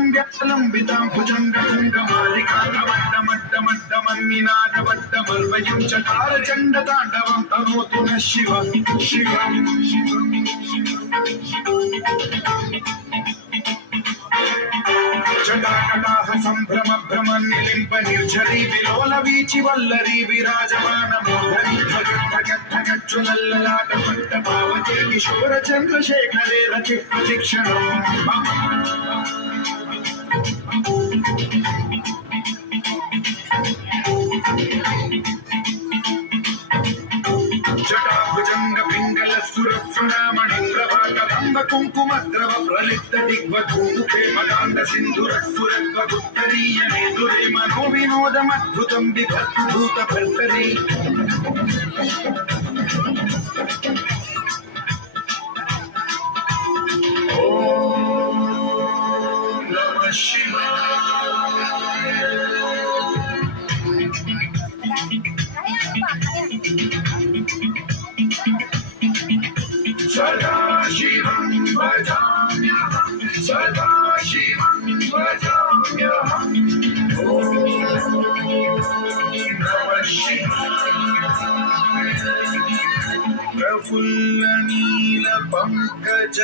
लम्बितां भुजङ्गपुङ्गमालिकामट्टमट्टमट्टमन्निनादवट्टमल्वयं चकारचण्डताण्डवं तनोतु नः शिव शिवम् जटाकटाह सम्भ्रम भ्रमन्निलिम्ब निर्झरी विलोल वीचि वल्लरी विराजमान मोहनी भगद्धगद्धगज्ज्वलल्ललाट पट्ट पावके किशोर चन्द्रशेखरे रति प्रतिक्षणम् जटाभुजंग पिंगल सुरक्षुणामणि प्रभाकरंब कुंकुमद्रव प्रलिप्त दिग्वधूमुखे मदान्ध सिंधुर सुरत्वगुत्तरीय नेदुरे मनो विनोदमद्भुतं बिभर्तभूत भर्तरी ओम नमः शिवाय सदाशिवं भजाम्यहं सदाशिवं भजाम्यहम् ॐ नमः शिवाय प्रफुल्लनीलपङ्कज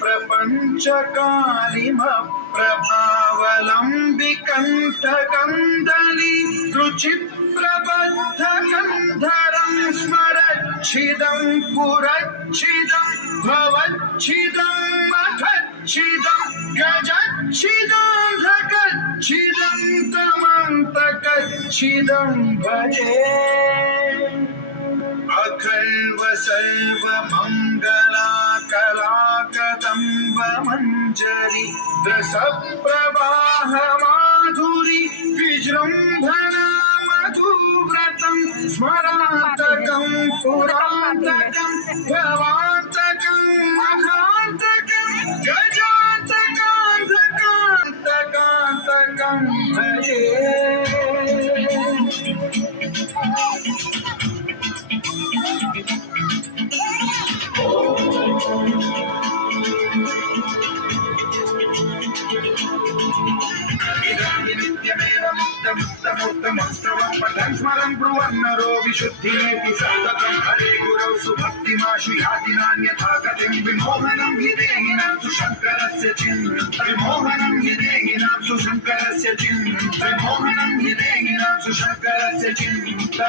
प्रपञ्चकालिमप्रभावलम्बिकण्ठकन्दली रुचिप्रबद्धकन्धरं स्मरच्छिदं पुरच्छिदं भवच्छिदं मखच्छिदं गजच्छिदं धकच्छिदं तमन्तकच्छिदं भजे अखल्व सर्व मंगला कलाकदम्ब मंजरी रस प्रवाह माधुरी विजृंभणा मधुव्रतं स्मरान्तकं पुरान्तकं भवान्तकं मघान्तकं गजान्तकान्तकान्तकान्तकं भजे नित्यमेव मुक्तमुत्तमोत्तमस्तवं पठन् स्मरन् ब्रुवन्नरो विशुद्धिमेति सततं हरे गुरौ सुभक्तिमाशु याति नान्यथा गतिं विमोहनं हि देहिनां सुशङ्करस्य चिन्ता विमोहनं हि देहिनां सुशङ्करस्य चिन्ता विमोहनं हि देहिनां सुशङ्करस्य चिन्ता